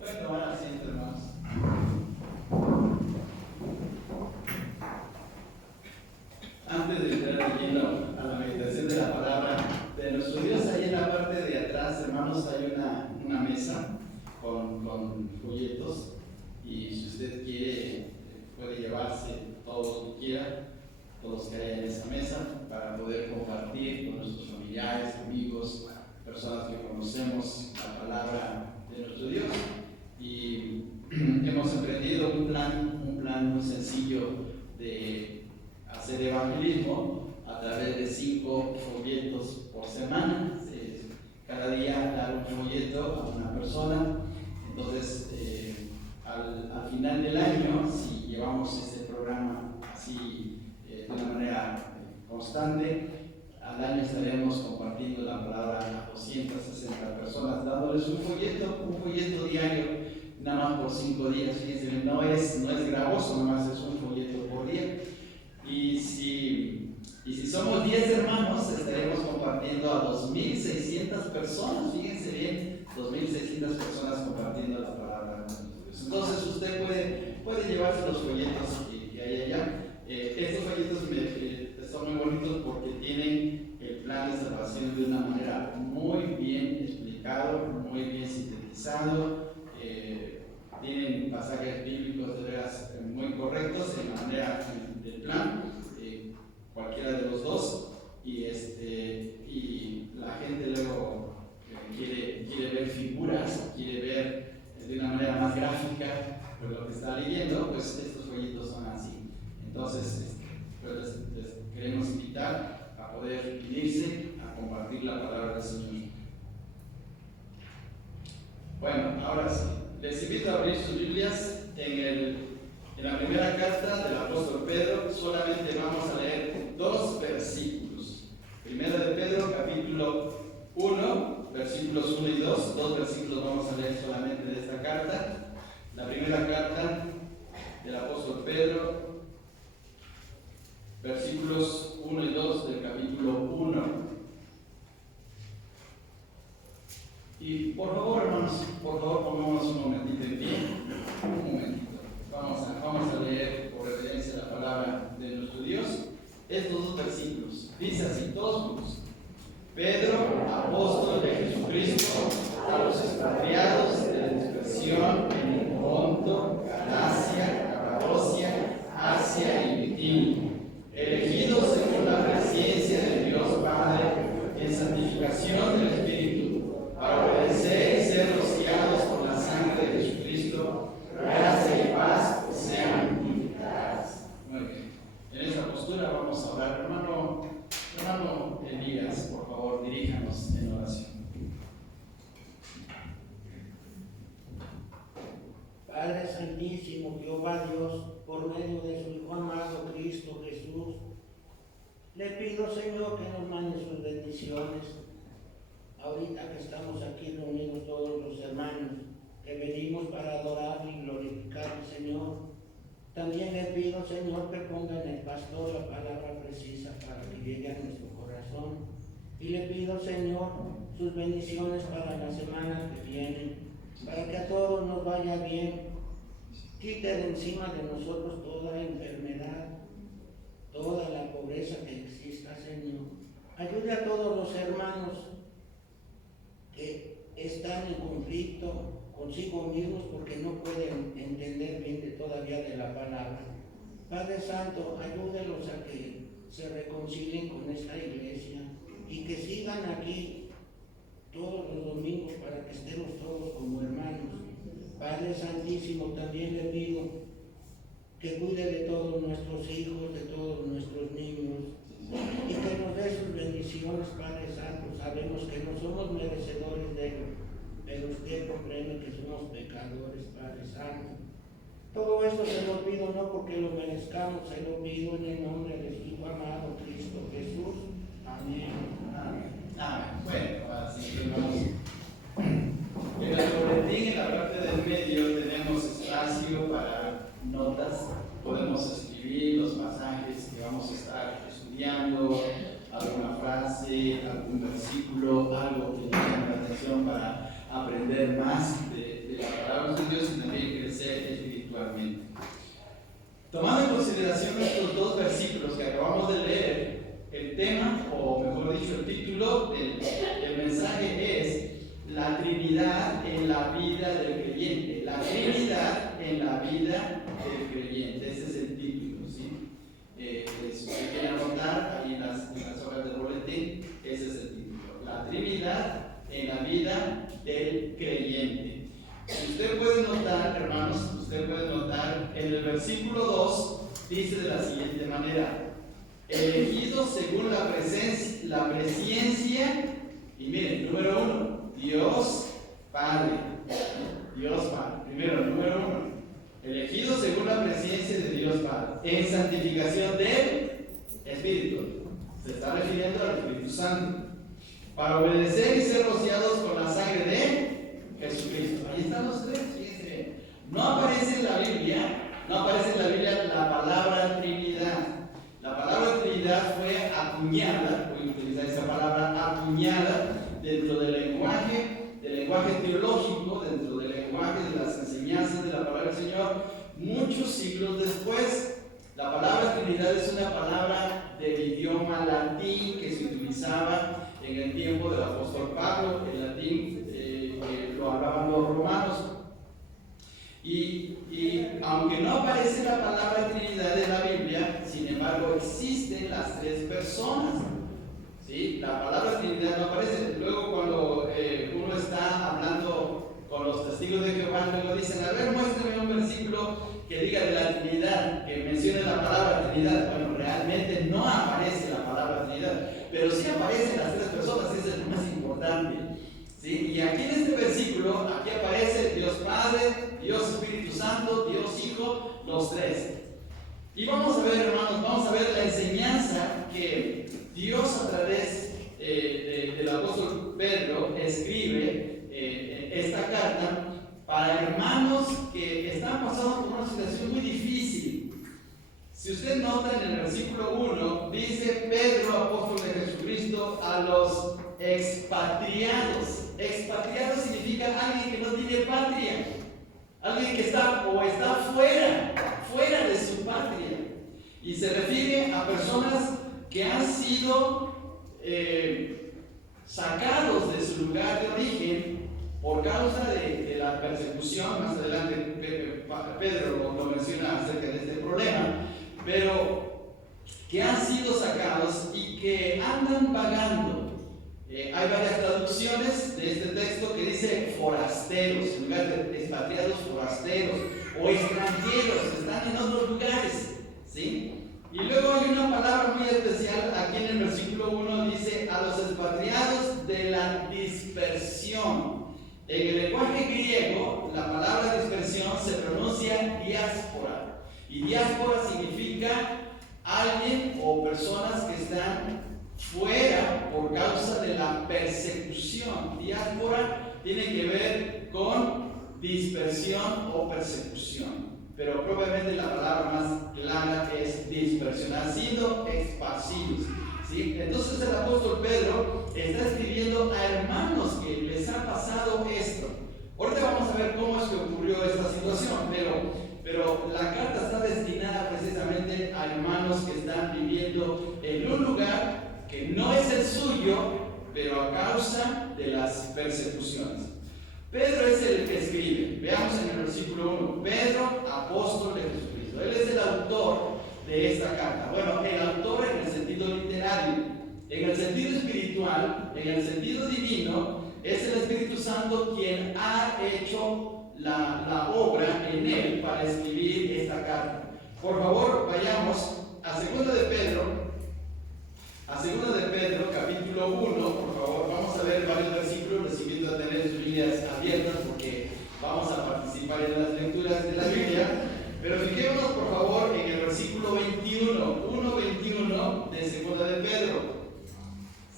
Pueden tomar asiento, hermanos. Antes de entrar de lleno a la meditación de la palabra de nuestro Dios, ahí en la parte de atrás, hermanos, hay una mesa con folletos, y si usted quiere, puede llevarse todo lo que quiera, todos que hay en esa mesa, para poder compartir con nuestros familiares, amigos, personas que conocemos la palabra de nuestro Dios. Y hemos emprendido un plan muy sencillo de hacer evangelismo a través de 5 folletos por semana. Cada día dar un folleto a una persona. Entonces, al final del año, si llevamos este programa así de una manera constante, al año estaremos compartiendo la palabra a 260 personas, dándoles un folleto diario, nada más por 5 días. Fíjense, no es gravoso, nada más es un folleto por día. Y si somos 10 hermanos, estaremos compartiendo a 2,600 personas. Fíjense bien, 2,600 personas compartiendo la palabra de Dios. Entonces usted puede llevarse los folletos que hay allá. Estos folletos son muy bonitos porque tienen el plan de salvación de una manera muy bien explicado, muy bien sintetizado. Tienen pasajes bíblicos de veras muy correctos en la manera del plan, cualquiera de los dos, y la gente luego quiere ver figuras, quiere ver de una manera más gráfica pues lo que está leyendo. Pues estos folletos son así. Entonces pues les queremos invitar a poder unirse a compartir la palabra del Señor. Bueno, ahora sí, les invito a abrir sus Biblias en la primera carta del apóstol Pedro. Solamente vamos a leer 2 versículos. Primera de Pedro, capítulo 1, versículos 1 y 2. 2 versículos vamos a leer solamente de esta carta. La primera carta del apóstol Pedro, versículos 1 y 2 del capítulo 1. Y por favor, hermanos, pongámonos un momentito en pie. Un momentito. Vamos a leer por referencia la palabra de nuestro Dios estos 2 versículos. Dice así, todos juntos: Pedro, apóstol de Jesucristo, a los expatriados de la dispersión en Ponto, Galacia, Capadocia, Asia y Bitinia, elegidos según la presciencia de Dios Padre en santificación del Espíritu, para obedecer y ser rociados con la sangre de Jesucristo, gracia y paz sean multiplicadas. Muy bien. En esta postura vamos a orar. Hermano Elías, por favor, diríjanos en oración. Padre Santísimo, Jehová Dios, por medio de su Hijo amado Cristo Jesús, le pido, Señor, que nos mande sus bendiciones. Ahorita que estamos aquí reunidos todos los hermanos, que venimos para adorar y glorificar al Señor, también le pido, Señor, que ponga en el pastor la palabra precisa para que llegue a nuestro corazón. Y le pido, Señor, sus bendiciones para la semana que viene, para que a todos nos vaya bien. Quite de encima de nosotros toda enfermedad, toda la pobreza que exista, Señor. Ayude a todos los hermanos que están en conflicto consigo mismos porque no pueden entender bien todavía de la palabra. Padre Santo, ayúdelos a que se reconcilien con esta iglesia y que sigan aquí todos los domingos para que estemos todos como hermanos. Padre Santísimo, también le pido que cuide de todos nuestros hijos, de todos nuestros niños, y que nos dé sus bendiciones, Padre Santo. Sabemos que no somos merecedores de ello, pero usted comprende que somos pecadores, Padre Santo. Todo esto se lo pido no porque lo merezcamos, se lo pido en el nombre de su Hijo amado Cristo Jesús. Amén. Amén. Bueno, así que vamos. En el boletín, en la parte del medio, tenemos espacio para notas. Podemos escribir los pasajes que vamos a estar estudiando, alguna frase, algún versículo, algo que nos llame la atención para aprender más de la palabra de Dios y también crecer espiritualmente. Tomando en consideración estos dos versículos que acabamos de leer, el tema, o mejor dicho, el título del mensaje es la Trinidad en la vida del creyente. La Trinidad en la vida del creyente. Ese es el título, ¿sí? Si usted quiere anotar ahí en las hojas del boletín, ese es el título. La Trinidad en la vida del creyente. Si usted puede notar, hermanos, usted puede notar en el versículo 2, dice de la siguiente manera: elegidos según la presencia, y miren, número 1, Dios Padre. Dios Padre. Primero, número 1, elegidos según la presencia de Dios Padre, en santificación del Espíritu. Se está refiriendo al Espíritu Santo. Para obedecer y ser rociados con la sangre de Jesucristo. Ahí están los tres, fíjense. No aparece en la Biblia la palabra Trinidad. La palabra Trinidad fue acuñada, voy a utilizar esa palabra, acuñada dentro del lenguaje teológico, dentro del lenguaje de las enseñanzas de la palabra del Señor, muchos siglos después. La palabra Trinidad es una palabra del idioma latín que se utilizaba en el tiempo del apóstol Pablo. El latín lo hablaban los romanos. Y aunque no aparece la palabra Trinidad en la Biblia, sin embargo existen las tres personas. ¿Sí? La palabra Trinidad no aparece. Luego cuando uno está hablando con los testigos de Jehová, luego dicen: a ver, muéstrame un versículo que diga de la Trinidad, que mencione la palabra Trinidad. Bueno, realmente no aparece la palabra Trinidad, pero sí aparecen las tres personas, ese es lo más importante. ¿Sí? Y aquí en este versículo, aquí aparece Dios Padre, Dios Espíritu Santo, Dios Hijo, los tres. Y vamos a ver, hermanos, vamos a ver la enseñanza que Dios a través del apóstol Pedro escribe esta carta para hermanos que están pasando por una situación muy difícil. Si usted nota en el versículo 1, dice Pedro, apóstol de Jesucristo, a los expatriados. Expatriado significa alguien que no tiene patria, alguien que está fuera de su patria. Y se refiere a personas que han sido sacados de su lugar de origen por causa de la persecución. Más adelante Pedro lo menciona acerca de este problema, pero que han sido sacados y que andan vagando. Hay varias traducciones de este texto que dice forasteros, en lugar de expatriados, forasteros o extranjeros, están en otros lugares, ¿sí? Y luego hay una palabra muy especial aquí en el versículo 1, dice a los expatriados de la dispersión. En el lenguaje griego, la palabra dispersión se pronuncia diáspora, y diáspora significa alguien o personas que están fuera por causa de la persecución. Diáspora tiene que ver con dispersión o persecución, pero probablemente la palabra más clara es dispersión, han sido esparcidos, ¿sí? Entonces el apóstol Pedro está escribiendo a hermanos que les ha pasado esto. Ahorita vamos a ver cómo es que ocurrió esta situación, pero la carta está destinada precisamente a hermanos que están viviendo en un lugar que no es el suyo, pero a causa de las persecuciones. Pedro es el que escribe. Veamos en el versículo 1. Pedro, apóstol de Jesucristo. Él es el autor de esta carta. Bueno, el autor en el sentido literario. En el sentido espiritual, en el sentido divino, es el Espíritu Santo quien ha hecho la obra en él para escribir esta carta. Por favor, vayamos a 2 de Pedro. A 2 de Pedro, capítulo 1, por favor, vamos a ver varios versículos. Les invito a tener sus Biblias abiertas porque vamos a participar en las lecturas de la Biblia. Pero fijémonos, por favor, en el versículo 21, 1:21 de 2 de Pedro.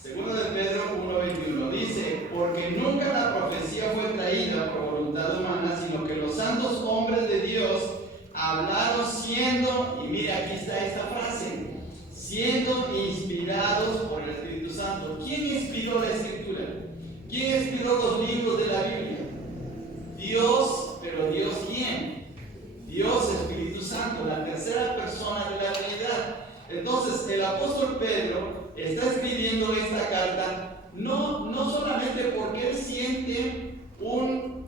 2 de Pedro 1:21 dice: porque nunca la profecía fue traída por voluntad humana, sino que los santos hombres de Dios hablaron siendo, y mire, aquí está esta frase, siendo inspirados por el Espíritu Santo. ¿Quién inspiró la Escritura? ¿Quién inspiró los libros de la Biblia? Dios apóstol Pedro está escribiendo esta carta no solamente porque él siente un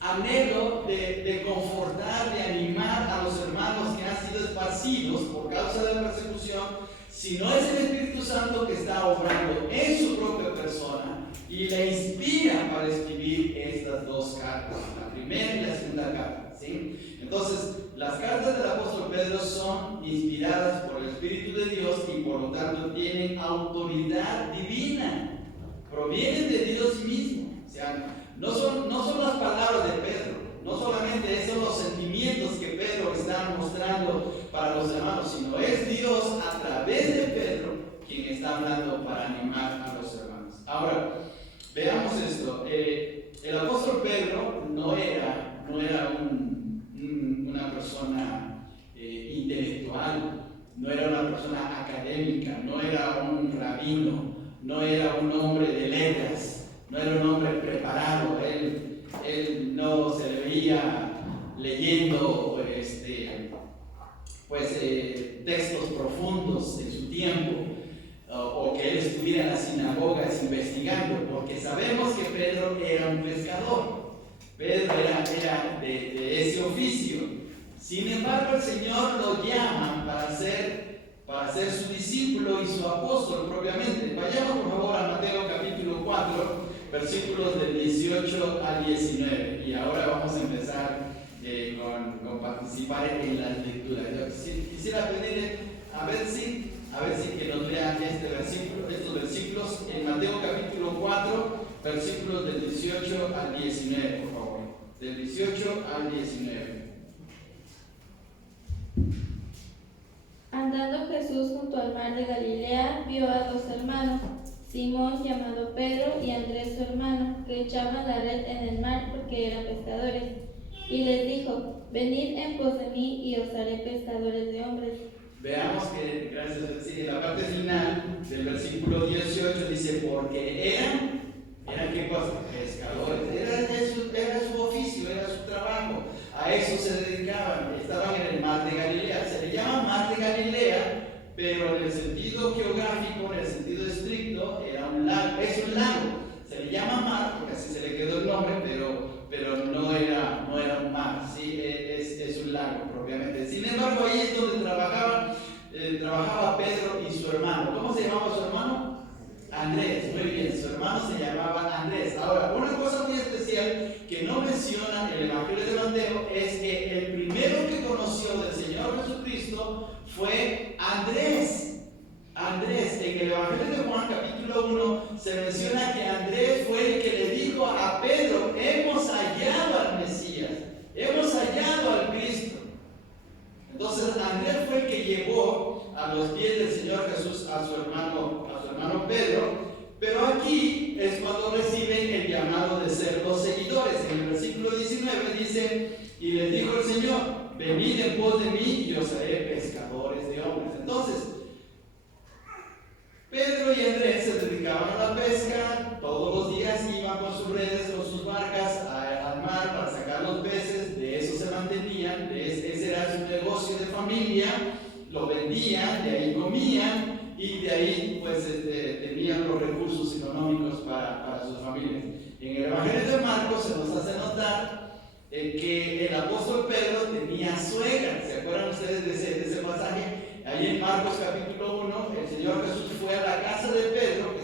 anhelo de confortar, de animar a los hermanos que han sido esparcidos por causa de la persecución, sino es el Espíritu Santo que está obrando en su propia persona y le inspira para escribir estas dos cartas, la primera y la segunda carta, ¿sí? Entonces, las cartas del apóstol Pedro son inspiradas por el Espíritu de Dios y por lo tanto tienen autoridad divina, provienen de Dios mismo. O sea, no son las palabras de Pedro, no solamente son los sentimientos que Pedro está mostrando para los hermanos, sino es Dios a través de Pedro quien está hablando para animar a los hermanos. Ahora, veamos esto. El apóstol Pedro no era una persona intelectual, no era una persona académica, no era un rabino, no era un hombre de letras, no era un hombre preparado. Él no se le veía leyendo textos profundos en su tiempo, o que él estuviera en las sinagogas investigando, porque sabemos que Pedro era un pescador. Pedro era de ese oficio. Sin embargo, el Señor lo llama para ser su discípulo y su apóstol propiamente. Vayamos por favor a Mateo capítulo 4, versículos del 18 al 19. Y ahora vamos a empezar con participar en las lecturas. Yo quisiera pedirle a ver si que nos lean estos versículos en Mateo capítulo 4, versículos del 18 al 19, por favor. Del 18 al 19. Andando Jesús junto al mar de Galilea, vio a dos hermanos, Simón llamado Pedro y Andrés su hermano, que echaban la red en el mar porque eran pescadores. Y les dijo: venid en pos de mí y os haré pescadores de hombres. Veamos que, en la parte final del versículo 18 dice: porque eran ¿qué cosa? Pescadores. Era su oficio, era su trabajo. A eso se dedicaban. Estaban en el mar de Galilea. Se le llama mar de Galilea, pero en el sentido geográfico, en el sentido estricto, era un lago. Es un lago. Se le llama mar porque así se le quedó el nombre, pero no era un mar, ¿sí? Es un lago propiamente. Sin embargo, ahí es donde trabajaba Pedro y su hermano. ¿Cómo se llamaba su hermano? Andrés. Muy bien, su hermano se llamaba Andrés. Ahora, una cosa muy especial que no menciona el Evangelio de Mateo es que el primero que conoció del Señor Jesucristo fue Andrés. En el Evangelio de Juan capítulo 1 se menciona que Andrés fue el que le dijo a Pedro: hemos hallado al Mesías, hemos hallado al Cristo. Entonces Andrés fue el que llevó a los pies del Señor Jesús a su hermano Pedro, pero aquí es cuando reciben el llamado de ser los seguidores. En el versículo 19 dice: y les dijo el Señor: venid en pos de mí y os haré pescadores de hombres. Entonces, Pedro y Andrés se dedicaban a la pesca, todos los días iban con sus redes, con sus barcas al mar para sacar los peces, de eso se mantenían, ese era su negocio de familia, lo vendían, de ahí comían y de ahí pues tenían los recursos económicos para sus familias. En el Evangelio de Marcos se nos hace notar que el apóstol Pedro tenía suegra. ¿Se acuerdan ustedes de ese pasaje? Ahí en Marcos capítulo 1, el Señor Jesús fue a la casa de Pedro, la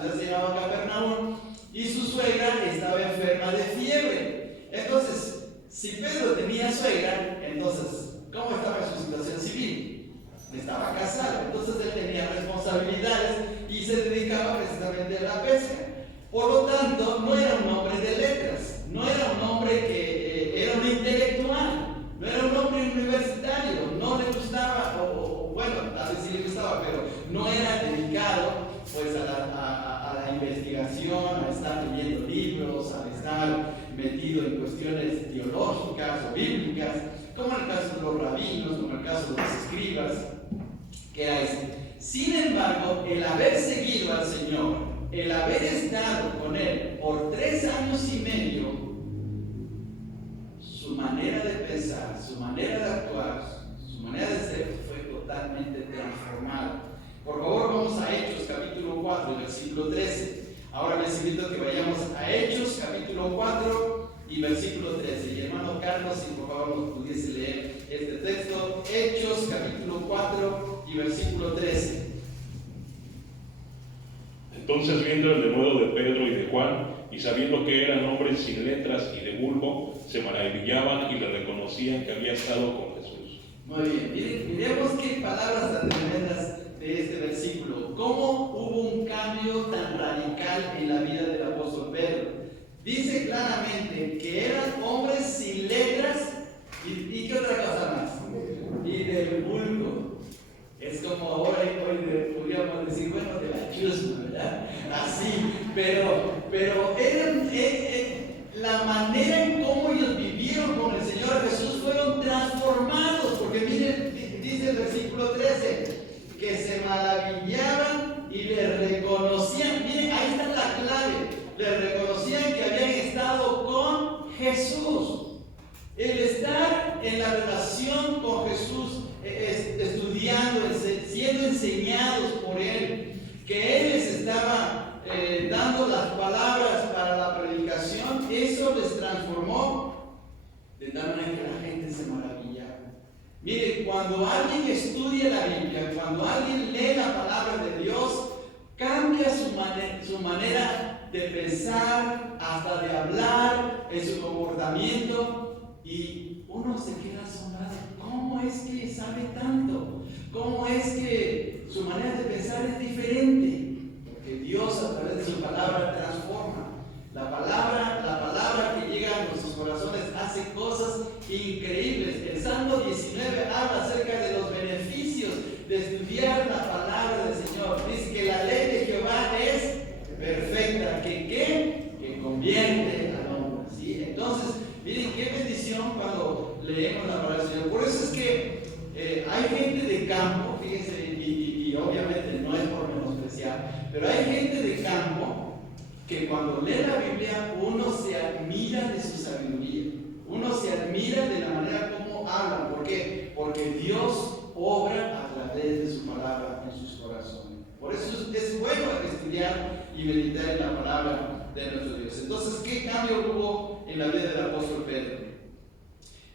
ciudad se llamaba Capernaum, y su suegra estaba enferma de fiebre. Entonces, si Pedro tenía suegra, entonces, ¿cómo estaba su situación civil? Estaba casado, entonces él tenía responsabilidades y se dedicaba precisamente a la pesca. Por lo tanto, no era un hombre de letras, no era un hombre que era un intelectual, no era un hombre universitario, no le gustaba, bueno, a veces sí le gustaba, pero no era dedicado pues a la investigación, a estar leyendo libros, a estar metido en cuestiones teológicas o bíblicas, como en el caso de los rabinos, como en el caso de los escribas, que era este. Sin embargo, el haber seguido al Señor, el haber estado con Él por 3 años y medio, su manera de pensar, su manera de actuar, su manera de ser fue totalmente transformado. Por favor, vamos a Hechos capítulo 4, versículo 13. Ahora les invito a que vayamos a Hechos capítulo 4 y versículo 13. Y hermano Carlos, si por favor nos pudiese leer este texto, Hechos capítulo 4 y versículo 13. Entonces, viendo el denuedo de Pedro y de Juan, y sabiendo que eran hombres sin letras y de vulgo, se maravillaban y le reconocían que había estado con Jesús. Muy bien, miremos qué palabras tan tremendas de este versículo. ¿Cómo hubo un cambio tan radical en la vida del apóstol Pedro? Dice claramente que eran hombres sin letras y ¿qué otra cosa más? Y del vulgo. Es como ahora hoy podríamos decir, bueno, de la chusma, ¿verdad? Así, pero eran, la manera en cómo ellos vivieron con el Señor Jesús fueron transformados, porque miren, dice el versículo 13, que se maravillaban y le reconocían. Miren, ahí está la clave, le reconocían que habían estado con Jesús. El estar en la relación con Jesús, estudiando, siendo enseñados por Él, que Él les estaba dando las palabras para la predicación, eso les transformó de tal manera que la gente se maravillaba. Mire, cuando alguien estudia la Biblia, cuando alguien lee la palabra de Dios, cambia su manera de pensar, hasta de hablar, en su comportamiento. Y uno se queda asombrado. ¿Cómo es que sabe tanto? ¿Cómo es que su manera de pensar es diferente? Porque Dios a través de su palabra transforma. La palabra que llega a nuestros corazones hace cosas increíbles. El Salmo 19 habla acerca de los beneficios de estudiar la palabra del Señor. Dice que la ley de Jehová es perfecta. Que convierte al hombre. ¿Sí? Entonces, miren qué bendición cuando leemos la palabra del Señor. Por eso es que hay gente de campo, fíjense, y obviamente no es por menospreciar, pero hay gente de campo que cuando lee la Biblia uno se admira de su sabiduría, uno se admira de la manera como hablan. ¿Por qué? Porque Dios obra a través de su palabra en sus corazones. Por eso es bueno estudiar y meditar en la palabra de nuestro Dios. Entonces, ¿qué cambio hubo en la vida del apóstol Pedro?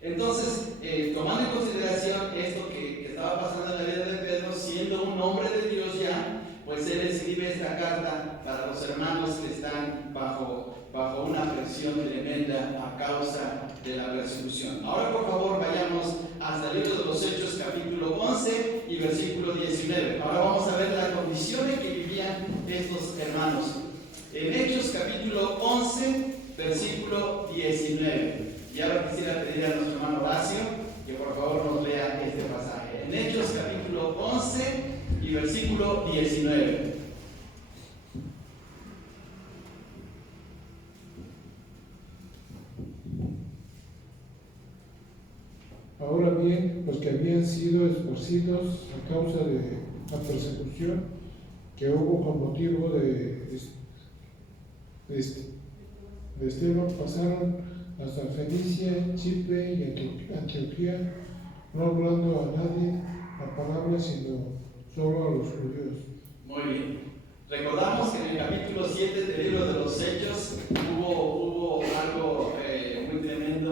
Entonces, tomando en consideración esto que estaba pasando en la vida de Pedro, siendo un hombre de Dios ya, pues él escribe esta carta para los hermanos que están bajo una presión tremenda a causa de la persecución. Ahora, por favor, vayamos hasta el libro de los Hechos, capítulo 11 y versículo 19. Ahora vamos a ver las condiciones que vivían estos hermanos. En Hechos, capítulo 11, versículo 19. Y ahora quisiera pedir a nuestro hermano Horacio que por favor nos lea este pasaje. En Hechos, capítulo 11 y versículo 19. Ahora bien, los que habían sido esparcidos a causa de la persecución que hubo con motivo de Esteban pasaron hasta Fenicia, Chipre y Antioquía, no hablando a nadie la palabra, sino solo a los judíos. Muy bien. Recordamos que en el capítulo 7 del libro de los Hechos hubo algo muy tremendo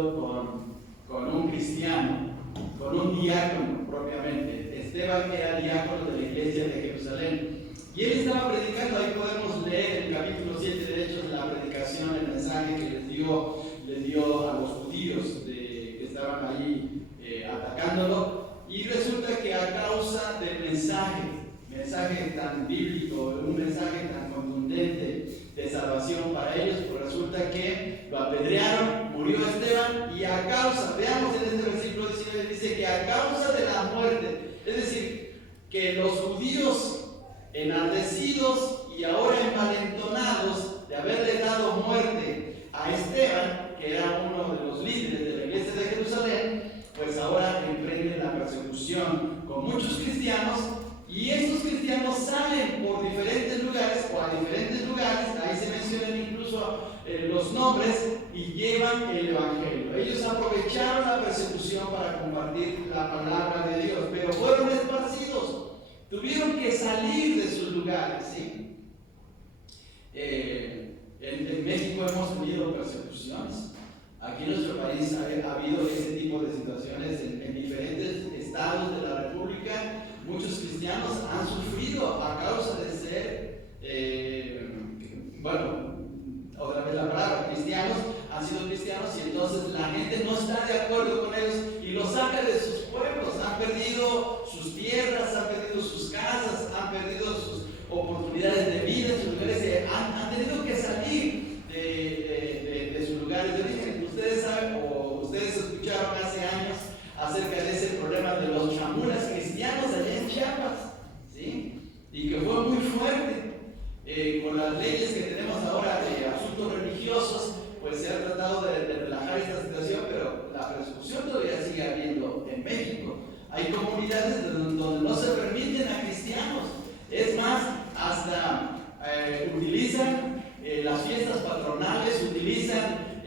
con un cristiano, con un diácono propiamente. Esteban era diácono de la iglesia de Jerusalén. Y él estaba predicando, ahí podemos leer el capítulo 7 de Hechos, la predicación, el mensaje que les dio a los judíos que estaban ahí atacándolo. Y resulta que a causa del mensaje tan bíblico, un mensaje tan contundente de salvación para ellos, pues resulta que lo apedrearon, murió Esteban, y a causa, veamos en este versículo 19, dice que a causa de la muerte, es decir, que los judíos enardecidos y ahora envalentonados de haberle dado muerte a Esteban, que era uno de los líderes de la iglesia de Jerusalén, pues ahora emprenden la persecución con muchos cristianos, y estos cristianos salen por diferentes lugares o a diferentes lugares, ahí se mencionan incluso los nombres, y llevan el evangelio. Pedro. Ellos aprovecharon la persecución para compartir la palabra de Dios, pero fueron esparcidos. Tuvieron que salir de sus lugares, ¿sí? En México hemos tenido persecuciones. Aquí en nuestro país ha habido ese tipo de situaciones en diferentes estados de la República. Muchos cristianos han sufrido a causa de ser, otra vez la palabra, cristianos, han sido cristianos y entonces la gente no está de acuerdo con ellos y los saca de sus pueblos. Han perdido sus tierras, han perdido sus casas, han perdido sus oportunidades de vida en sus lugares, han tenido que salir de sus lugares de origen. Ustedes saben, o ustedes escucharon hace años acerca de ese problema de los chamuras cristianos allá en Chiapas, ¿sí? Y que fue muy fuerte. Con las leyes que tenemos ahora de asuntos religiosos, pues se ha tratado de relajar esta situación, pero la persecución todavía sigue habiendo en México. Hay comunidades donde no se permiten a cristianos. Es más, hasta utilizan las fiestas patronales, utilizan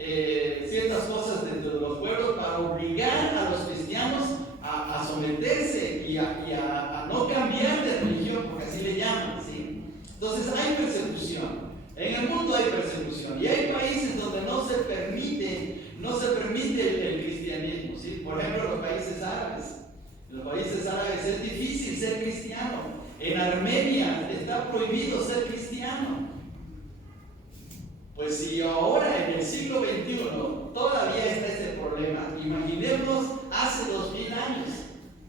ciertas cosas dentro de los pueblos para obligar a los cristianos a someterse y a no cambiar de religión, porque así le llaman, ¿sí? Entonces hay persecución. En el mundo hay persecución y hay países donde no se permite el cristianismo, ¿sí? Por ejemplo, los países árabes. En los países árabes es difícil ser cristiano. En Armenia está prohibido ser cristiano. Pues si ahora en el siglo XXI todavía está ese problema, imaginemos hace 2000 años,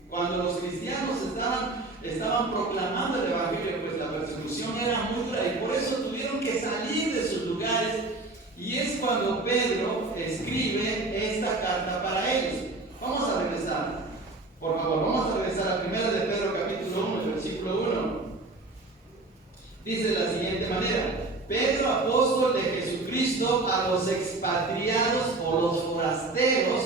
cuando los cristianos estaban proclamando el Evangelio, pues la persecución era muy dura y por eso tuvieron que salir de sus lugares. Y es cuando Pedro escribe esta carta para ellos. Vamos a regresar, por favor, vamos a regresar a 1 de Pedro capítulo 1, el versículo 1. Dice de la siguiente manera: Pedro, apóstol de Jesucristo, a los expatriados o los forasteros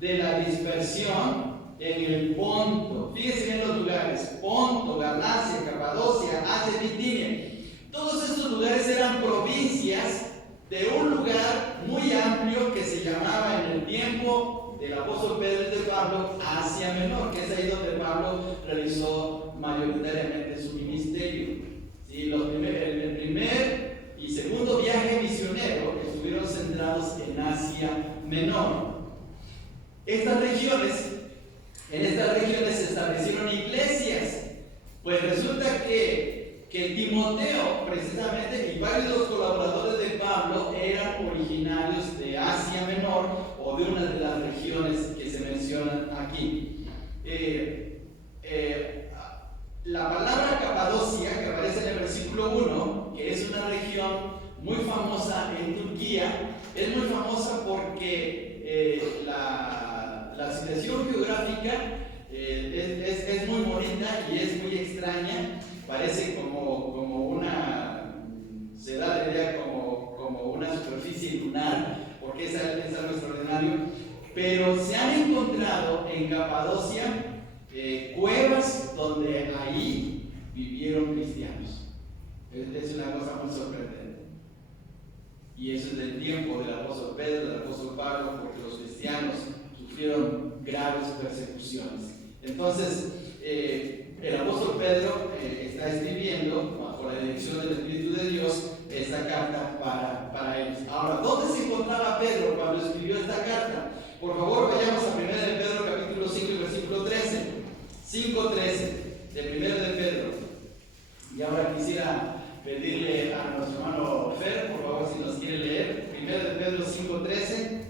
de la dispersión en el Ponto. Fíjense bien los lugares: Ponto, Galacia, Capadocia, Asia, Bitinia. Todos estos lugares eran provincias de un lugar muy amplio que se llamaba en el tiempo del apóstol Pedro y de Pablo Asia Menor, que es ahí donde Pablo realizó mayoritariamente su ministerio. ¿Sí? El primer y segundo viaje misionero estuvieron centrados en Asia Menor. En estas regiones se establecieron iglesias. Pues resulta que Timoteo, precisamente, y varios de los colaboradores de Pablo eran originarios de Asia Menor o de una de las regiones que se mencionan aquí. La palabra Capadocia, que aparece en el versículo 1, que es una región muy famosa en Turquía, es muy famosa porque la situación geográfica es muy bonita y es muy extraña. Parece como una, se da la idea como una superficie lunar, porque es algo extraordinario. Pero se han encontrado en Capadocia cuevas donde ahí vivieron cristianos. Es una cosa muy sorprendente. Y eso es del tiempo del apóstol Pedro, del apóstol Pablo, porque los cristianos sufrieron graves persecuciones. Entonces, el apóstol Pedro está escribiendo, bajo la dirección del Espíritu de Dios, esta carta para ellos. Ahora, ¿dónde se encontraba Pedro cuando escribió esta carta? Por favor, vayamos a 1 de Pedro capítulo 5 y versículo 13. 5:13 de 1 de Pedro. Y ahora quisiera pedirle a nuestro hermano Fer, por favor, si nos quiere leer 1 de Pedro 5:13.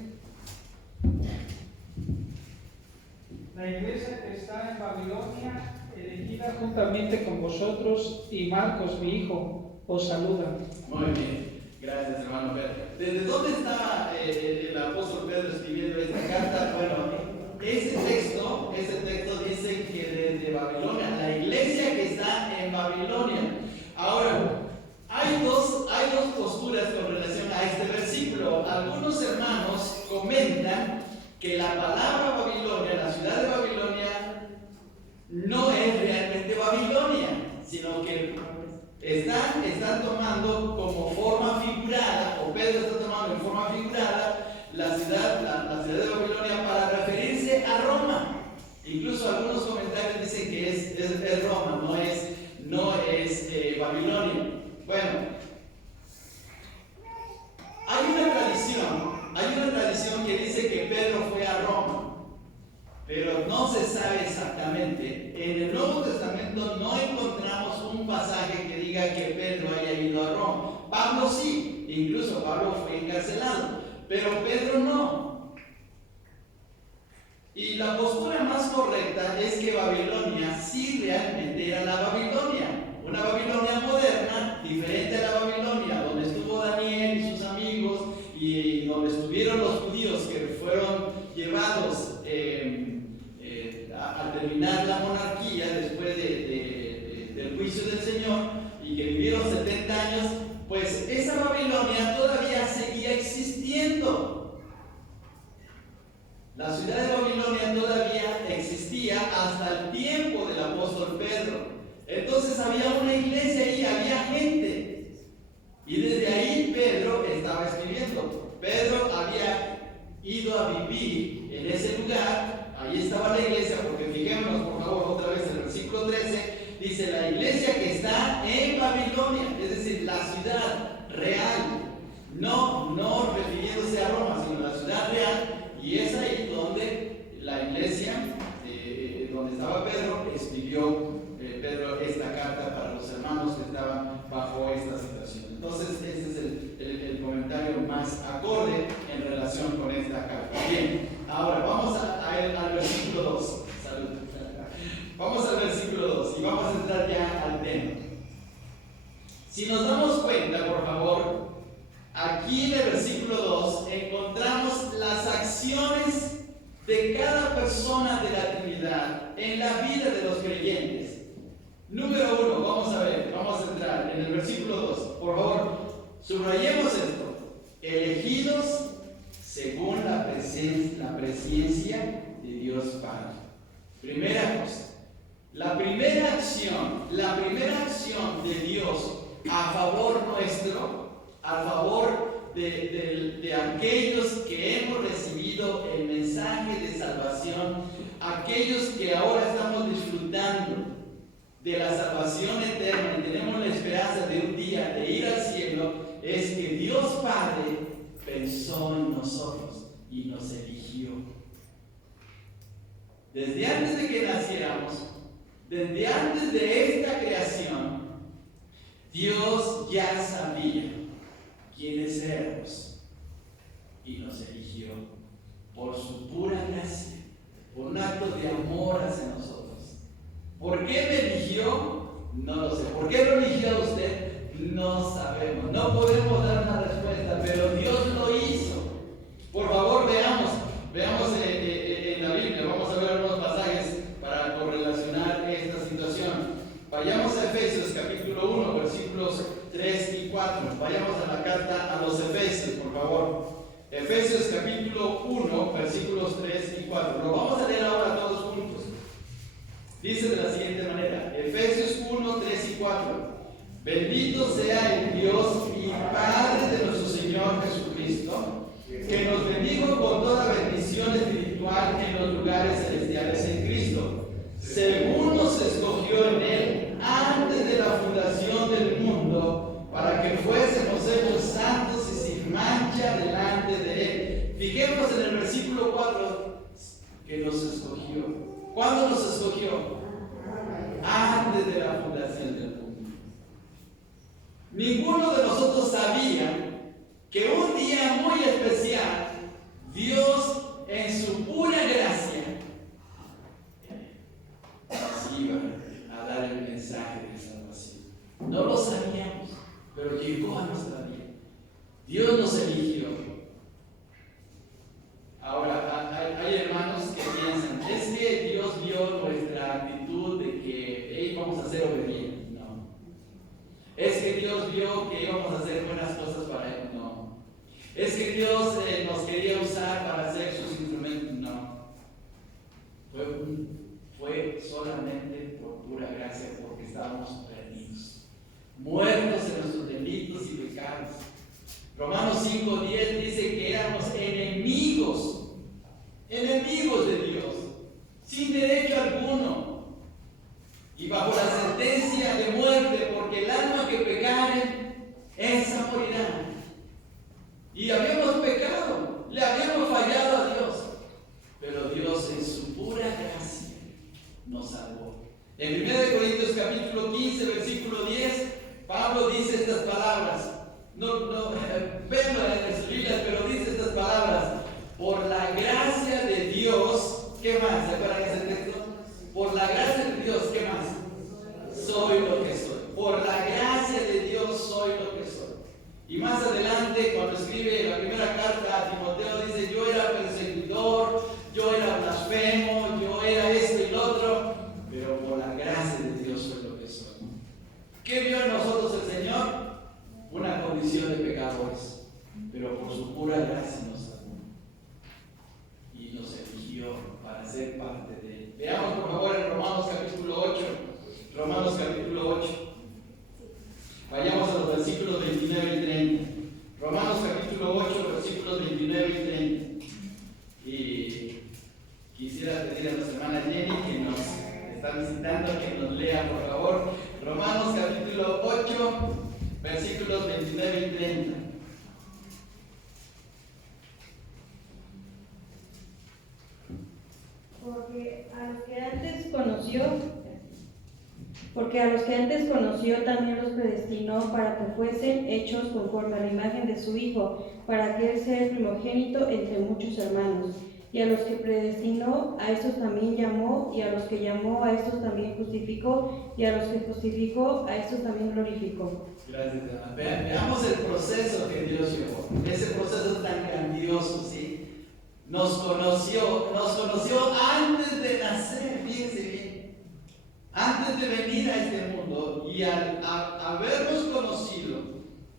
La iglesia que está en Babilonia, elegida juntamente con vosotros, y Marcos, mi hijo, os saludan. Muy bien, gracias hermano Pedro. ¿Desde dónde está el apóstol Pedro escribiendo esta carta? Bueno, ese texto dice que desde Babilonia, la iglesia que está en Babilonia. Ahora, hay dos posturas con relación a este versículo. Algunos hermanos comentan que la palabra Babilonia, la ciudad de Babilonia, no es realmente Babilonia, sino que están tomando como forma figurada, o Pedro está tomando en forma figurada, la ciudad Incluso algunos comentarios dicen que es Roma, no es Babilonia. Bueno, hay una tradición que dice que Pedro fue a Roma, pero no se sabe exactamente. En el Nuevo Testamento no encontramos un pasaje que diga que Pedro haya ido a Roma. Pablo sí, incluso Pablo fue encarcelado, pero Pedro no. Y la postura más correcta es que Babilonia sí realmente era la Babilonia, una Babilonia moderna, diferente a la Babilonia donde estuvo Daniel y sus amigos y donde estuvieron los judíos que fueron llevados a terminar la monarquía después del juicio del Señor y que vivieron 70 años. Pues esa Babilonia todavía seguía existiendo. La ciudad de Babilonia todavía existía hasta el tiempo del apóstol Pedro. Entonces había una iglesia ahí, había gente. Y desde ahí Pedro estaba escribiendo. Pedro había ido a vivir en ese lugar. Ahí estaba la iglesia, porque fijémonos por favor otra vez en el versículo 13. Dice la iglesia que está en Babilonia, es decir, la ciudad real, no refiriéndose a Roma, sino la ciudad real, y es ahí donde la iglesia, donde estaba Pedro, escribió Pedro esta carta para los hermanos que estaban bajo esta situación. Entonces, este es el comentario más acorde en relación con esta carta. Bien, ahora vamos al versículo 2. Salud. Vamos al versículo 2 y vamos a entrar ya al tema. Si nos damos cuenta, por favor, aquí en el versículo 2 encontramos las acciones de cada persona de la Trinidad en la vida de los creyentes. Número 1, vamos a entrar en el versículo 2. Por favor, subrayemos esto. Elegidos según la presencia de Dios Padre. Primera cosa. La primera acción de Dios a favor nuestro, a favor de aquellos que hemos recibido el mensaje de salvación, aquellos que ahora estamos disfrutando de la salvación eterna y tenemos la esperanza de un día de ir al cielo, es que Dios Padre pensó en nosotros y nos eligió. Desde antes de que naciéramos, desde antes de esta creación, Dios ya sabía quiénes éramos y nos eligió por su pura gracia, por un acto de amor hacia nosotros. ¿Por qué me eligió? No lo sé. ¿Por qué lo eligió a usted? No sabemos. No podemos dar una respuesta, pero Dios lo hizo. Por favor, veamos en la Biblia. Vamos a ver algunos pasajes para correlacionar esta situación. Vayamos a Efesios capítulo 1, versículos 3 y 4. Vayamos a la carta a los Efesios, por favor. Efesios capítulo 1, versículos 3 y 4. Lo vamos a leer ahora todos juntos. Dice de la siguiente manera, Efesios 1, 3 y 4. Bendito sea el Dios y Padre de nuestro Señor Jesucristo, que nos bendijo con toda bendición espiritual en los lugares celestiales en Cristo, según nos escogió en Él antes de la fundación del mundo, para que fuésemos hechos santos y sin mancha delante de Él. Fijémonos en el versículo 4, que nos escogió. ¿Cuándo nos escogió? Antes de la fundación del mundo. Ninguno de nosotros sabía que un día muy especial, Dios en su pura gracia nos iba a dar el mensaje de salvación. No lo sabíamos, pero llegó a nuestra vida. Dios nos eligió. Ahora, hay hermanos que piensan, es que Dios vio nuestra actitud de que vamos a ser obedientes. No. Es que Dios vio que íbamos a hacer buenas cosas para Él. No. Es que Dios nos quería usar para ser sus instrumentos. No. Fue solamente por pura gracia, porque estábamos perdidos, muertos en nuestros delitos y pecados. Romanos 5:10 dice que éramos enemigos de Dios, sin derecho véanlo en sus Biblias, pero dice estas palabras: por la gracia de Dios, ¿qué más? ¿Se acuerdan de ese texto? Por la gracia de Dios, ¿qué más? Soy lo que soy. Por la gracia de Dios soy lo que soy. Y más adelante, cuando escribe la primera carta a Timoteo, dice: yo era perseguidor, yo era blasfemo, yo era esto y lo otro, pero por la gracia de Dios soy lo que soy. ¿Qué vio en nosotros el Señor? Una condición de pecadores, pero por su pura gracia nos salvó y nos eligió para ser parte de Él. Veamos por favor en Romanos capítulo 8. Romanos capítulo 8. Vayamos a los versículos 29 y 30. Romanos capítulo 8, versículos 29 y 30. Y quisiera pedir a nuestra hermana Jenny, que nos está visitando, que nos lea por favor Romanos capítulo 8, versículos 29 y 30. Porque a los que antes conoció también los predestinó para que fuesen hechos conforme a la imagen de su Hijo, para que él sea el primogénito entre muchos hermanos. Y a los que predestinó, a estos también llamó, y a los que llamó, a estos también justificó, y a los que justificó, a estos también glorificó. Gracias, Ana. Veamos el proceso que Dios llevó, ese proceso tan grandioso, ¿sí? Nos conoció antes de nacer, fíjense bien, antes de venir a este mundo, y al habernos conocido,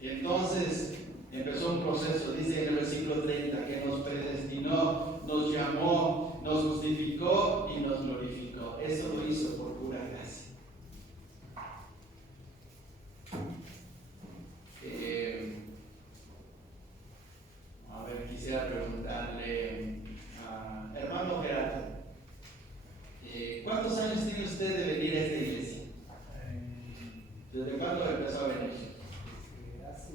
entonces empezó un proceso. Dice en el versículo 30 que nos predestinó, nos llamó, nos justificó y nos glorificó. Eso lo hizo por pura gracia. A ver, quisiera preguntarle a hermano Gerardo, ¿cuántos años tiene usted de venir a esta iglesia? ¿Desde cuándo empezó a venir? Hace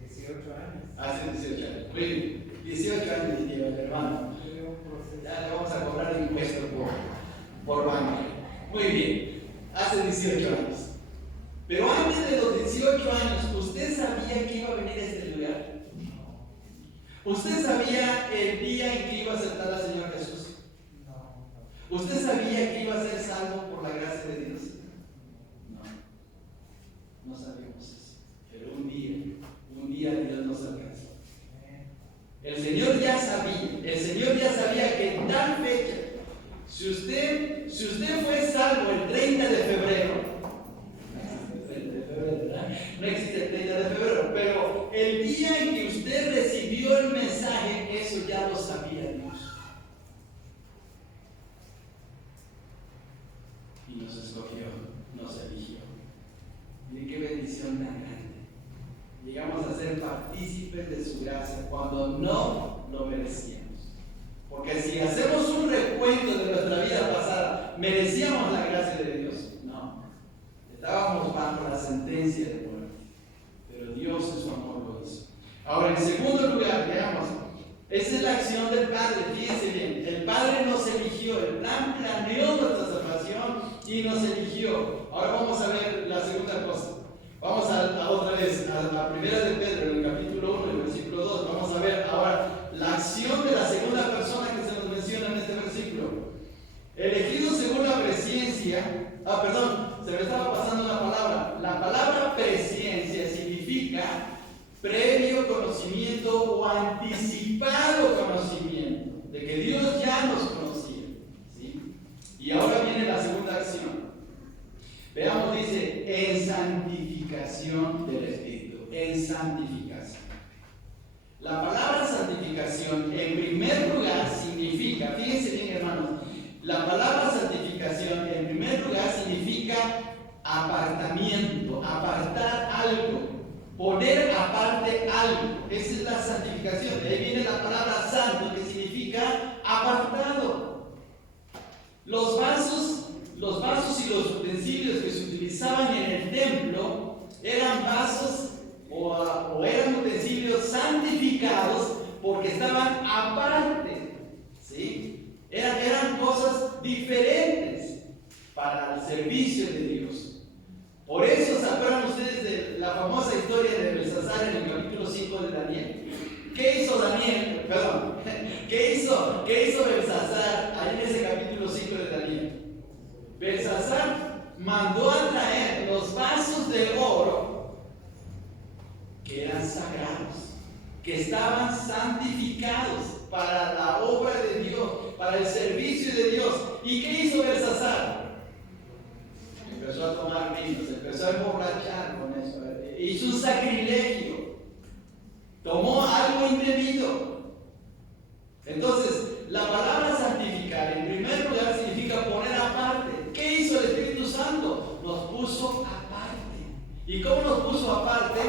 18 años. Hace 18 años. Muy bien, 18 años lleva el hermano. Ya le vamos a cobrar impuesto por banco. Muy bien, hace 18 años. Pero antes de los 18 años, ¿usted sabía que iba a venir a este lugar? ¿Usted sabía el día en que iba a aceptar al Señor Jesús? No. ¿Usted sabía que iba a ser salvo por la gracia de Dios? No sabíamos eso. Pero un día Dios nos alcanzó. El Señor ya sabía que en tal fecha, si usted fue salvo el 30 de febrero, no existe el 30 de febrero, pero el día en que usted recibió el mensaje, eso ya lo sabía Dios. Y nos escogió, nos eligió. Miren qué bendición tan grande. Llegamos a ser partícipes de su gracia cuando no lo merecíamos. Porque si hacemos un recuento de nuestra vida pasada, ¿merecíamos la gracia de Dios? No. Estábamos bajo la sentencia de muerte. Pero Dios en su amor lo hizo. Ahora, en segundo lugar, veamos. Esa es la acción del Padre. Fíjense bien. El Padre nos eligió. El plan planeó nuestra salvación y nos eligió. Ahora vamos a ver la segunda cosa. Vamos a otra vez a la primera de Pedro, en el capítulo 1, el versículo 2. Vamos a ver ahora la acción de la segunda persona que se nos menciona en este versículo. Elegido según la presciencia. Se me estaba pasando una palabra. La palabra presciencia significa previo conocimiento o anticipado conocimiento, de que Dios ya nos conocía, ¿sí? Y ahora viene la segunda acción. Veamos, dice, en santificación del Espíritu, en santificación. La palabra santificación, en primer lugar, significa, fíjense bien hermanos, la palabra santificación, en primer lugar, significa apartamiento, apartar algo, poner aparte algo. Esa es la santificación. De ahí viene la palabra santo, que significa apartado. Los vasos y los utensilios que se utilizaban en el templo eran vasos o eran utensilios santificados porque estaban aparte, ¿sí? Eran cosas diferentes para el servicio de Dios. Por eso, ¿se acuerdan ustedes de la famosa historia de Belsasar en el capítulo 5 de Daniel? ¿Qué hizo Daniel? Perdón. ¿Qué hizo Belsasar ahí en ese capítulo 5 de Daniel? Belsasar mandó a traer los vasos de oro que eran sagrados, que estaban santificados para la obra de Dios, para el servicio de Dios. ¿Y qué hizo Belsasar? Empezó a tomar vino, se empezó a emborrachar con eso. Hizo un sacrilegio. Tomó algo indebido. Entonces, la palabra santificar, en primer lugar, significa poner aparte. ¿Qué hizo el Espíritu Santo? Nos puso aparte. ¿Y cómo nos puso aparte?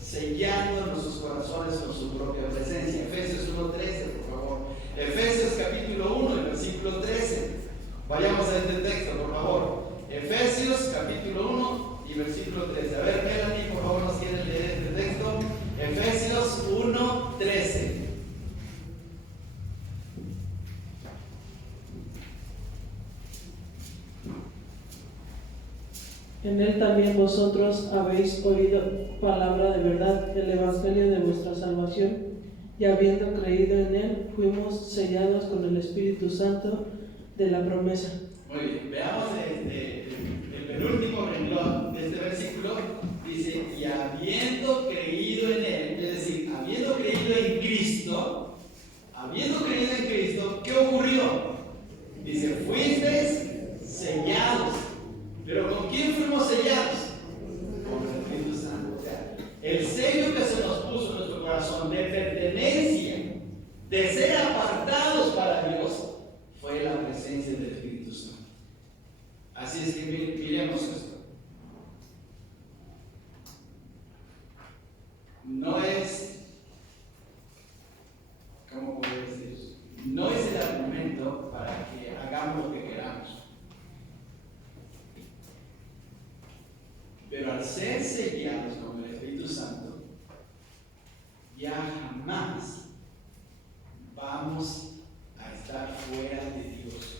Sellando nuestros corazones con su propia presencia. Efesios 1:13, por favor. Efesios capítulo 1, versículo 13. Vayamos a este texto, por favor. Efesios capítulo 1 y versículo 13. A ver, Melanie, por favor, nos quiere leer este texto. Efesios 1:13. En él también vosotros habéis oído palabra de verdad, el evangelio de vuestra salvación, y habiendo creído en él, fuimos sellados con el Espíritu Santo de la promesa. Muy bien, veamos el penúltimo renglón de este versículo. Dice, y habiendo creído en él, es decir, habiendo creído en Cristo, ¿qué ocurrió? Dice, fuisteis sellados. ¿Pero con quién fuimos sellados? Con el Espíritu Santo. O sea, el sello que se nos puso en nuestro corazón de pertenencia, de ser apartados para Dios, fue la presencia del Espíritu Santo. Así es que miremos esto. No es, ¿cómo puedo decir? No es el argumento para que hagamos lo que queramos. Pero al ser sellados con el Espíritu Santo, ya jamás vamos a estar fuera de Dios.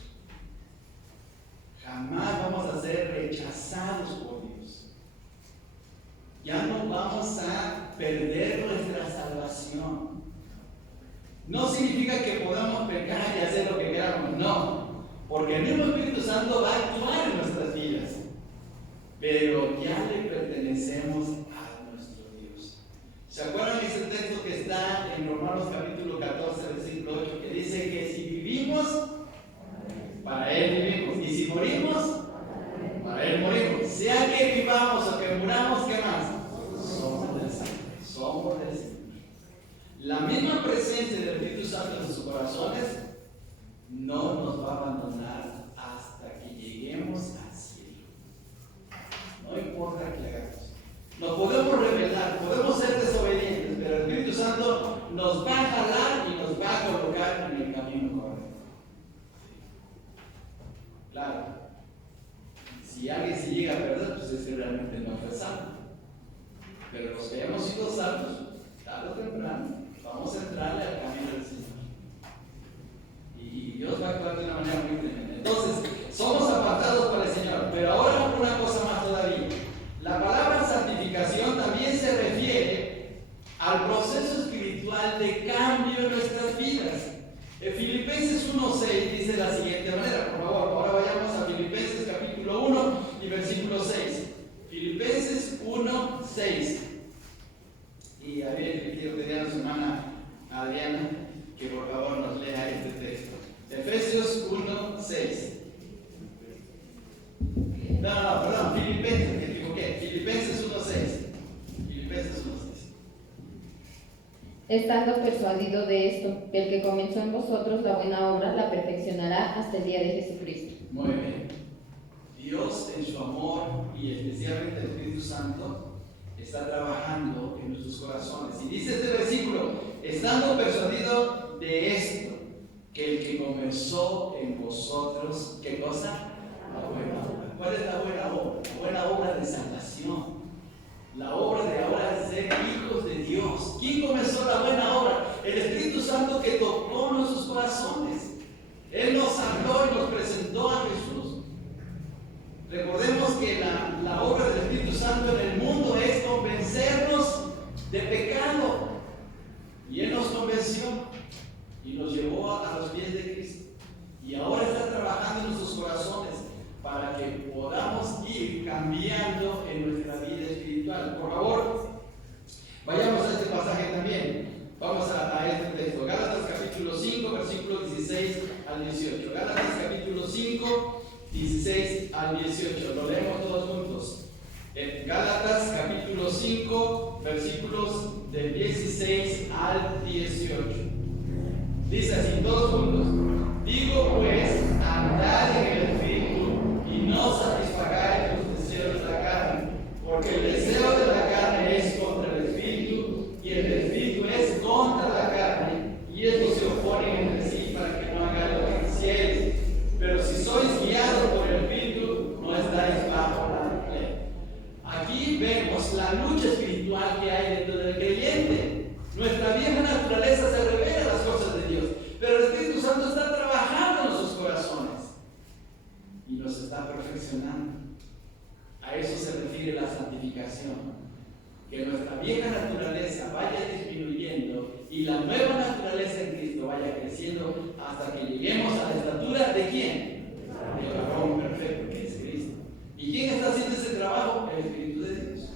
Jamás vamos a ser rechazados por Dios. Ya no vamos a perder nuestra salvación. No significa que podamos pecar y hacer lo que queramos, no. Porque el mismo Espíritu Santo va a actuar en nuestras vidas. Pero ya le pertenecemos a nuestro Dios. ¿Se acuerdan de ese texto que está en Romanos capítulo 14, versículo 8, que dice que si vivimos, para Él vivimos, y si morimos, para Él morimos? Sea que vivamos o que muramos, ¿qué más? Somos del Señor. La misma presencia del Espíritu Santo en sus corazones no nos va a abandonar hasta que lleguemos al cielo. No importa qué hagamos. Nos podemos rebelar, podemos ser desobedientes, pero el Espíritu Santo nos va a jalar y nos va a colocar en el camino correcto. Claro, si alguien se llega a perder, pues es que realmente no fue salvo. Pero los que hemos sido salvos, tarde o temprano, vamos a entrarle al camino del Señor. Y Dios va a actuar de una manera muy tremenda. Entonces, somos apartados para el Señor. Pero ahora una cosa más todavía. La palabra santificación también se refiere al proceso espiritual de cambio en nuestras vidas. En Filipenses 1:6 dice de la siguiente manera, por favor, ahora vayamos a Filipenses capítulo 1 y versículo 6. Filipenses 1:6. Y a ver, quiero pedir a nuestra hermana Adriana que por favor nos lea este texto. Efesios 1:6. No, perdón, Filipenses, me equivoqué. Filipenses 1:6. Filipenses 1:6. Estando persuadido de esto, que el que comenzó en vosotros la buena obra la perfeccionará hasta el día de Jesucristo. Muy bien. Dios en su amor y especialmente el Espíritu Santo está trabajando en nuestros corazones. Y dice este versículo, estando persuadido de esto, que el que comenzó en vosotros, ¿qué cosa? La buena obra. ¿Cuál es la buena obra? La buena obra de salvación. La obra de ahora ser hijos de Dios. ¿Quién comenzó la buena obra? El Espíritu Santo que tocó nuestros corazones. Él nos habló y nos presentó a Jesús. Recordemos que la obra del Espíritu Santo en el mundo es convencernos de pecado. Y Él nos convenció y nos llevó a los pies de Cristo. Y ahora está trabajando en nuestros corazones para que podamos ir cambiando en nuestra vida espiritual. Por favor, vayamos a este pasaje también. Vamos a este texto. Gálatas capítulo 5, versículos 16 al 18. Gálatas capítulo 5, 16 al 18. Lo leemos todos juntos. Gálatas capítulo 5, versículos del 16 al 18. Dice así, todos juntos. Digo pues, andad en el Espíritu y no satisfagáis los deseos de la carne, porque el deseo de la carne es contra el Espíritu y el Espíritu es contra la carne, y estos se oponen entre sí para que no hagáis lo que quisierais. Pero si sois guiados por el Espíritu, no estáis bajo la ley. Aquí vemos la lucha espiritual que hay dentro del creyente. Nuestra vieja naturaleza se revela a las cosas de Dios, pero el Espíritu Santo está trabajando en nuestros corazones y nos está perfeccionando. A eso se refiere la santificación. Que nuestra vieja naturaleza vaya disminuyendo y la nueva naturaleza en Cristo vaya creciendo hasta que lleguemos a la estatura de ¿quién? Del varón perfecto, que es Cristo. ¿Y quién está haciendo ese trabajo? El Espíritu de Dios.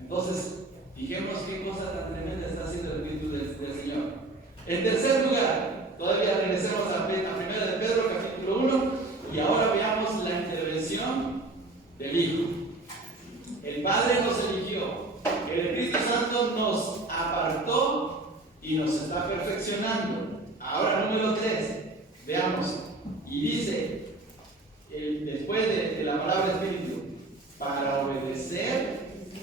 Entonces, fijemos qué cosa tan tremenda está haciendo el Espíritu del Señor. En tercer lugar, todavía regresemos a 1 de Pedro capítulo 1 y ahora veamos la intervención del Hijo. El Padre nos eligió. El Espíritu Santo nos apartó y nos está perfeccionando. Ahora, número 3, veamos. Y dice, después de la palabra Espíritu, para obedecer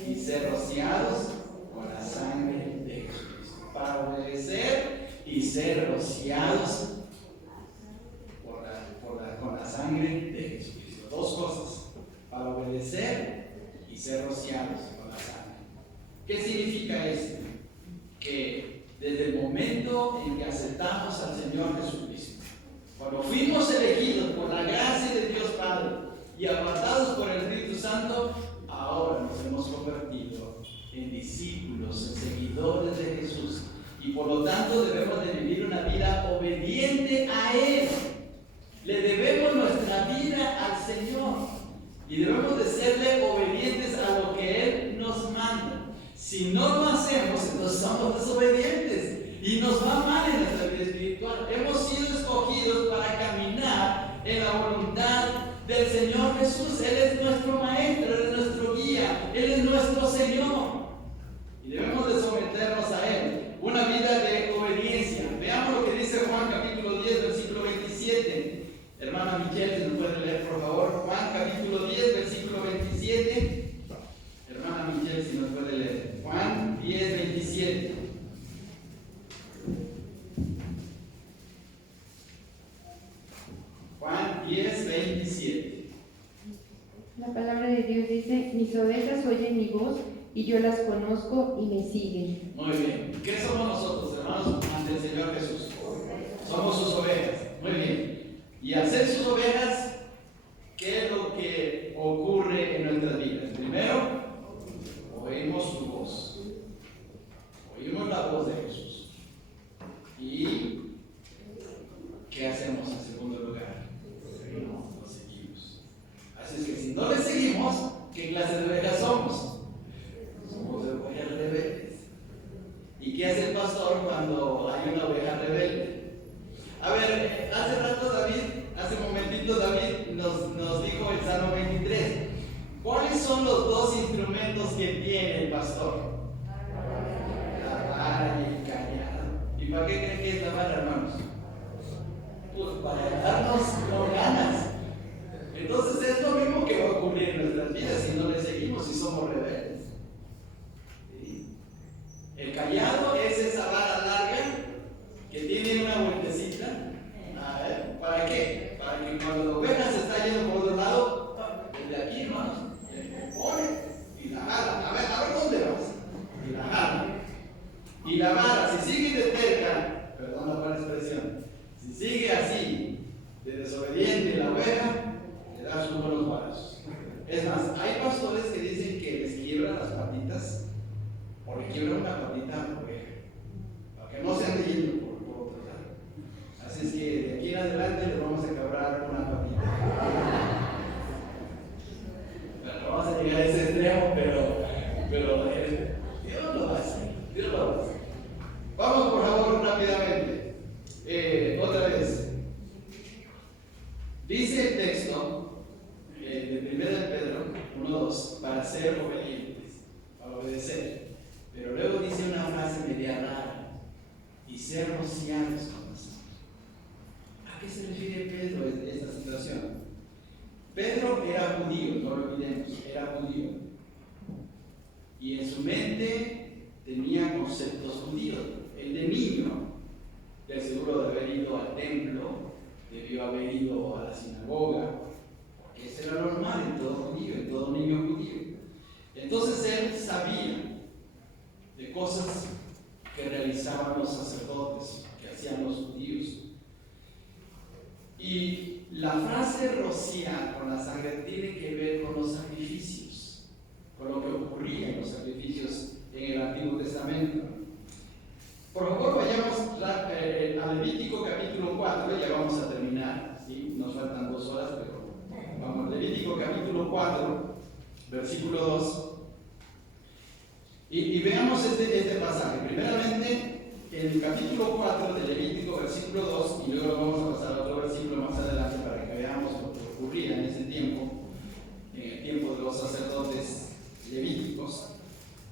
y ser rociados con la sangre de Jesucristo. Para obedecer y ser rociados con la sangre de Jesucristo. Dos cosas. Para obedecer y ser rociados con la sangre. ¿Qué significa esto? Que desde el momento en que aceptamos al Señor Jesucristo, cuando fuimos elegidos por la gracia de Dios Padre y apartados por el Espíritu Santo, ahora nos hemos convertido en discípulos, en seguidores de Jesús. Y por lo tanto debemos de vivir una vida obediente a Él. Le debemos nuestra vida al Señor. Y debemos de serle obedientes a lo que Él nos manda. Si no lo hacemos, entonces somos desobedientes y nos va mal en nuestra vida espiritual. Hemos sido escogidos para caminar en la voluntad del Señor Jesús. Él es nuestro Maestro, Él es nuestro guía, Él es nuestro Señor. Y debemos de someternos a Él. Una vida de obediencia. Veamos lo que dice Juan capítulo 10, versículo 27. Hermana Michelle, si nos puede leer por favor. Juan capítulo 10, versículo 27. Hermana Michelle, si nos puede leer. Juan 10, 27. Juan 10, 27. La palabra de Dios dice, mis ovejas oyen mi voz y yo las conozco y me siguen. Muy bien. ¿Qué somos nosotros, hermanos, ante el Señor Jesús? Somos sus ovejas. Muy bien. Y al ser sus ovejas, ¿qué es lo que ocurre en nuestras vidas? Primero, oímos su voz. Oímos la voz de Jesús. ¿Y qué hacemos en segundo lugar? Lo seguimos. Así es que si no le seguimos, ¿qué clase de ovejas somos? Somos ovejas rebeldes. ¿Y qué hace el pastor cuando hay una oveja rebelde? A ver, hace un momentito David nos dijo el Salmo 23. ¿Cuáles son los dos instrumentos que tiene el pastor? La vara y el callado. ¿Y para qué creen que es la vara, hermanos? Pues para darnos no ganas. Entonces es lo mismo que va a ocurrir en nuestras vidas si no le seguimos, si somos rebeldes. ¿Sí? El callado es esa vara larga que tiene una vueltecita. A ver, ¿para qué? Para que cuando la oveja se está yendo por otro lado, desde aquí, hermanos, le pone y la jala. A ver dónde vas. Y la jala. Y la vara, si sigue de terca, perdón la mala expresión, si sigue así, de desobediente la oveja, le das unos buenos varos. Es más, hay pastores que dicen que les quiebran las patitas porque quiebra una patita por oveja, para que no se ande yendo por otro lado. Así es que de aquí en adelante le vamos a quebrar una patita. No vamos a llegar a ese extremo, pero Dios lo va a hacer. Dios lo va a hacer. Vamos por favor rápidamente. Otra vez. Dice el texto de 1 de Pedro 1:2, para ser obedientes, para obedecer. Pero luego dice una frase media rara, y ser rociados con la sangre. ¿A qué se refiere Pedro en esta situación? Pedro era judío, no lo olvidemos, era judío. Y en su mente tenía conceptos judíos. El de niño, de seguro de haber ido al templo, debió haber ido a la sinagoga, porque eso era normal en todo judío, en todo niño judío. Entonces él sabía de cosas que realizaban los sacerdotes, que hacían los judíos. Y la frase rociar con la sangre tiene que ver con los sacrificios, con lo que ocurría en los sacrificios en el Antiguo Testamento. Por favor, vayamos a Levítico capítulo 4, ya vamos a terminar, ¿sí? Nos faltan 2 horas, pero vamos, Levítico capítulo 4, versículo 2. Y veamos este pasaje. Primeramente, en el capítulo 4 de Levítico, versículo 2, y luego vamos a pasar a otro versículo más adelante para que veamos lo que ocurría en ese tiempo, en el tiempo de los sacerdotes levíticos.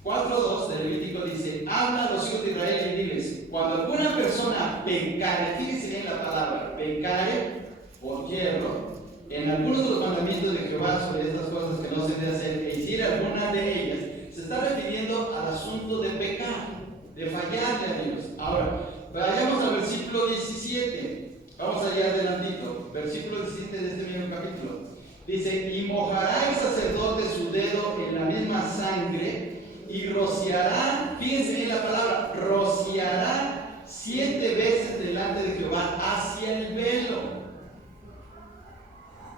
4:2 de Levítico dice: habla a los hijos de Israel y diles, cuando alguna persona pecare, fíjense bien la palabra, pecare por hierro, en algunos de los mandamientos de Jehová sobre estas cosas que no se debe hacer, e hiciera alguna de ellas, se está refiriendo al asunto de pecar, de fallarle a Dios. Ahora, vayamos al versículo 17, vamos allá adelantito, versículo 17 de este mismo capítulo. Dice: y mojará el sacerdote su dedo en la misma sangre, y rociará, fíjense bien la palabra, rociará 7 veces delante de Jehová hacia el velo.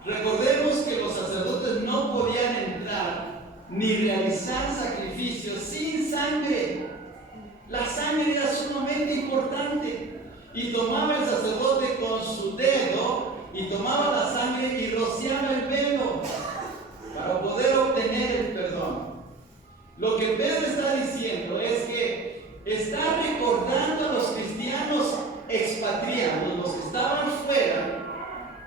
Recordemos que los sacerdotes no podían entrar ni realizar sacrificios sin sangre. La sangre era sumamente importante. Y tomaba el sacerdote con su dedo y tomaba la sangre y rociaba el velo para poder obtener el perdón. Lo que Pedro está diciendo es que está recordando a los cristianos expatriados, los que estaban fuera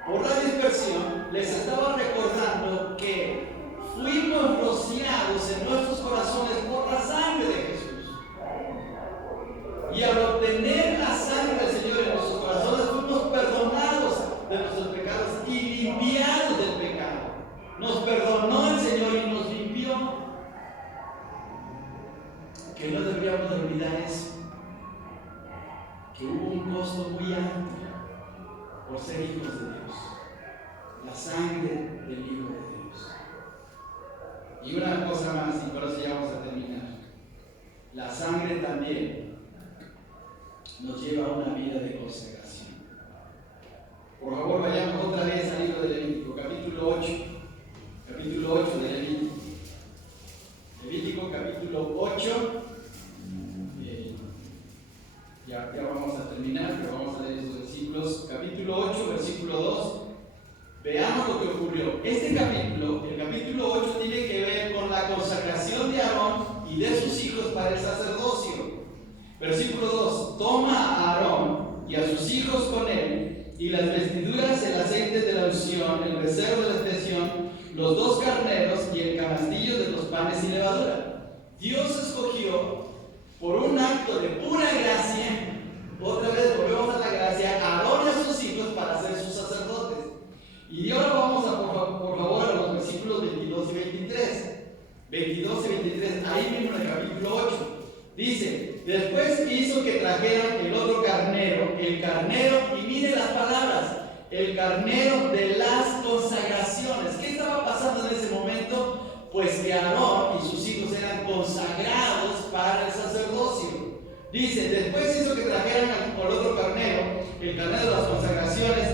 por la dispersión, les estaba recordando que fuimos rociados en nuestros corazones por la sangre de Jesús. Y al obtener la sangre del Señor en nuestros corazones, fuimos perdonados de nuestros pecados y limpiados del pecado. Nos perdonó el Señor y nos limpió. Que no deberíamos olvidar eso, que hubo un costo muy alto por ser hijos de Dios, la sangre del Hijo de Dios. Y una cosa más, y por eso ya vamos a terminar, la sangre también nos lleva a una vida de consagración. Por favor, vayamos otra vez al libro de Levítico, capítulo 8 de Levítico. Levítico capítulo 8, ya vamos a terminar, pero vamos a leer esos versículos. Capítulo 8, versículo 2, veamos lo que ocurrió. Este capítulo, el capítulo 8, tiene que ver con la consagración de Aarón y de sus hijos para el sacerdocio. Versículo 2, toma a Aarón y a sus hijos con él, y las vestiduras, el aceite de la unción, el becerro de la expiación, los 2 carneros y el canastillo de los panes sin levadura. Dios escogió por un acto de pura gracia, otra vez volvemos a la gracia, a Aarón y a sus hijos para ser sus sacerdotes. Y ahora vamos por favor a los versículos 22 y 23. 22 y 23, ahí mismo en el capítulo 8. Dice: después hizo que trajeran el otro carnero, el carnero, y mire las palabras, el carnero de las consagraciones. ¿Qué estaba pasando en ese momento? Pues que Aarón y sus hijos eran consagrados para el sacerdocio. Dice: después hizo que trajeran el otro carnero, el carnero de las consagraciones,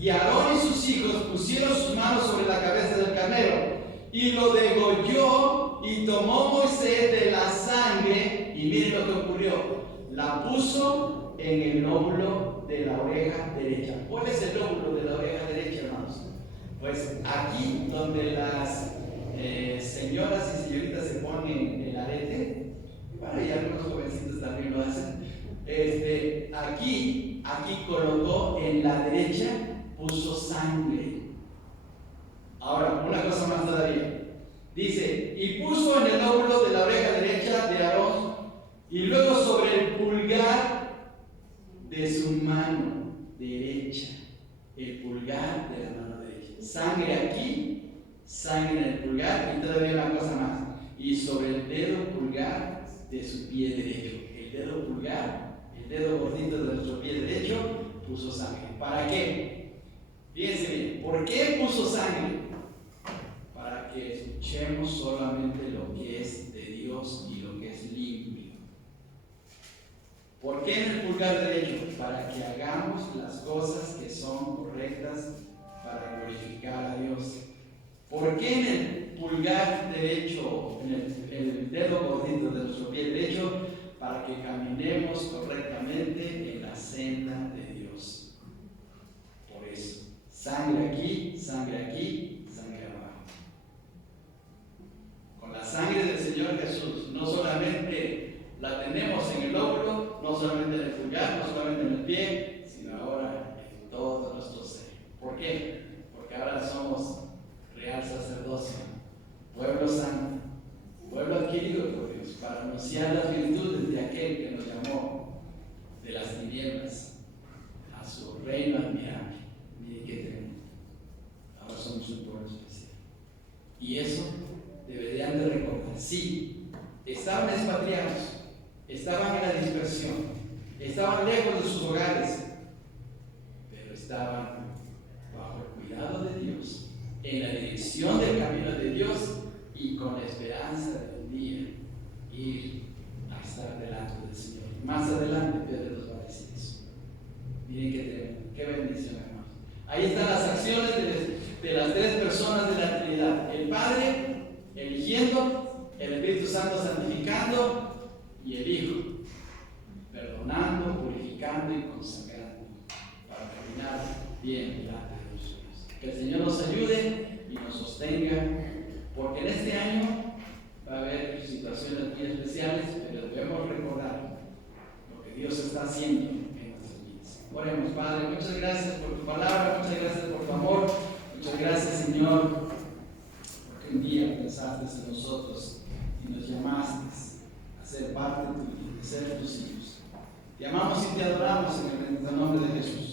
y Aarón y sus hijos pusieron sus manos sobre la cabeza del carnero, y lo degolló, y tomó Moisés de la sangre y miren lo que ocurrió. La puso en el lóbulo de la oreja derecha. ¿Cuál es el lóbulo de la oreja derecha, hermanos? Pues aquí donde las señoras y señoritas se ponen el arete, bueno, y algunos jovencitos también lo hacen. Aquí colocó en la derecha, puso sangre. Ahora, una cosa más todavía. Dice, y puso en el lóbulo de la oreja derecha de Aarón, y luego sobre el pulgar de su mano derecha. El pulgar de la mano derecha. Sangre aquí, sangre en el pulgar, y todavía una cosa más. Y sobre el dedo pulgar de su pie derecho. El dedo pulgar, el dedo gordito de nuestro pie derecho, puso sangre. ¿Para qué? Fíjense bien, ¿por qué puso sangre? Para que escuchemos solamente lo que es de Dios y lo que es limpio. ¿Por qué en el pulgar derecho? Para que hagamos las cosas que son correctas para glorificar a Dios. ¿Por qué en el pulgar derecho, en el dedo gordito de nuestro pie derecho? Para que caminemos correctamente en la senda de Dios. Por eso, sangre aquí, sangre aquí, sangre abajo. Con la sangre del Señor Jesús, no solamente la tenemos en el lóbulo, no solamente en el pulgar, no solamente en el pie, sino ahora en todo nuestro ser. ¿Por qué? Porque ahora somos real sacerdocio, pueblo santo, pueblo adquirido por Dios, para anunciar las virtudes de aquel que nos llamó de las tinieblas a su reino admirable. Miren qué tremendo. Ahora somos un pueblo especial. Y eso deberían de recordar. Sí, estaban expatriados, estaban en la dispersión, estaban lejos de sus hogares, pero estaban bajo el cuidado de Dios, en la dirección del camino de Dios y con la esperanza de un día ir a estar delante del Señor. Más adelante Pedro nos va a decir eso. Miren qué bendición, hermanos. Ahí están las acciones de las tres personas de la Trinidad: el Padre eligiendo, el Espíritu Santo santificando y el Hijo perdonando, purificando y consagrando para caminar bien delante de Dios. Que el Señor nos ayude y nos sostenga, porque en este año va a haber situaciones muy especiales, pero debemos recordar lo que Dios está haciendo en nuestras vidas. Oremos. Padre, muchas gracias por tu palabra, muchas gracias por tu amor, muchas gracias, Señor, porque un día pensaste en nosotros y nos llamaste a ser parte tuya, de ser tus hijos. Te amamos y te adoramos en el nombre de Jesús.